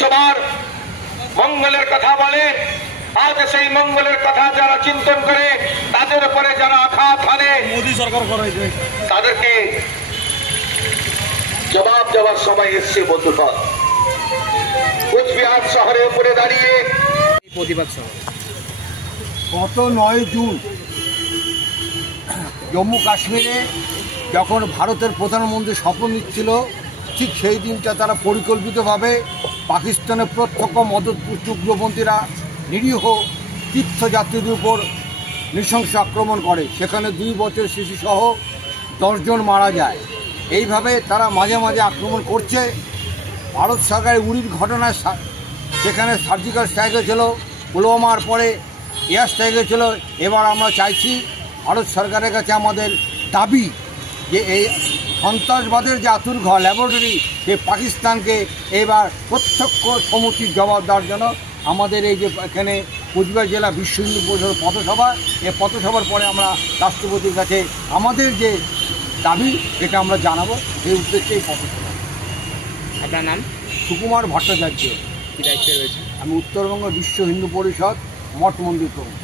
বিশ্ববার মঙ্গলের কথা বলে, আজ সেই মঙ্গলের কথা যারা চিন্তন করে তাদের উপরে যারা আঘাত হানে মোদী সরকার করাইছে, তাদেরকে জবাব দেওয়ার সময় এসছে বন্ধুগণ। কোচবিহার শহরের উপরে দাঁড়িয়ে প্রতিবাদ সহ গত 9 জুন জম্মু কাশ্মীরে যখন ভারতের প্রধানমন্ত্রী শপথ নিচ্ছিল, ঠিক সেই দিনটা তারা পরিকল্পিতভাবে পাকিস্তানের প্রত্যক্ষ মদতপুষ্ট উগ্রপন্থীরা নিরীহ তীর্থযাত্রীদের উপর নৃশংস আক্রমণ করে। সেখানে 2 বছর শিশুসহ 10 জন মারা যায়। এইভাবে তারা মাঝে মাঝে আক্রমণ করছে। ভারত সরকারের উড়ির ঘটনায় সেখানে সার্জিক্যাল স্ট্রাইক হয়েছিল, পুলওয়ামার পরে এয়ার স্ট্রাইক হয়েছিল। এবার আমরা চাইছি ভারত সরকারের কাছে আমাদের দাবি যে এই সন্ত্রাসবাদের যে আতুরঘর ল্যাবরেটরি, সে পাকিস্তানকে এবার প্রত্যক্ষ সমুচিত জবাব দেওয়ার জন্য আমাদের এই যে এখানে কোচবিহার জেলা বিশ্ব হিন্দু পরিষদ পথসভা, এই পথসভার পরে আমরা রাষ্ট্রপতির কাছে আমাদের যে দাবি এটা আমরা জানাবো। এই উদ্দেশ্যে এই পথসভা। আপনার নাম? সুকুমার ভট্টাচার্য। কি দায়িত্বে রয়েছে? আমি উত্তরবঙ্গ বিশ্ব হিন্দু পরিষদ মঠ মন্দির প্রমুখ।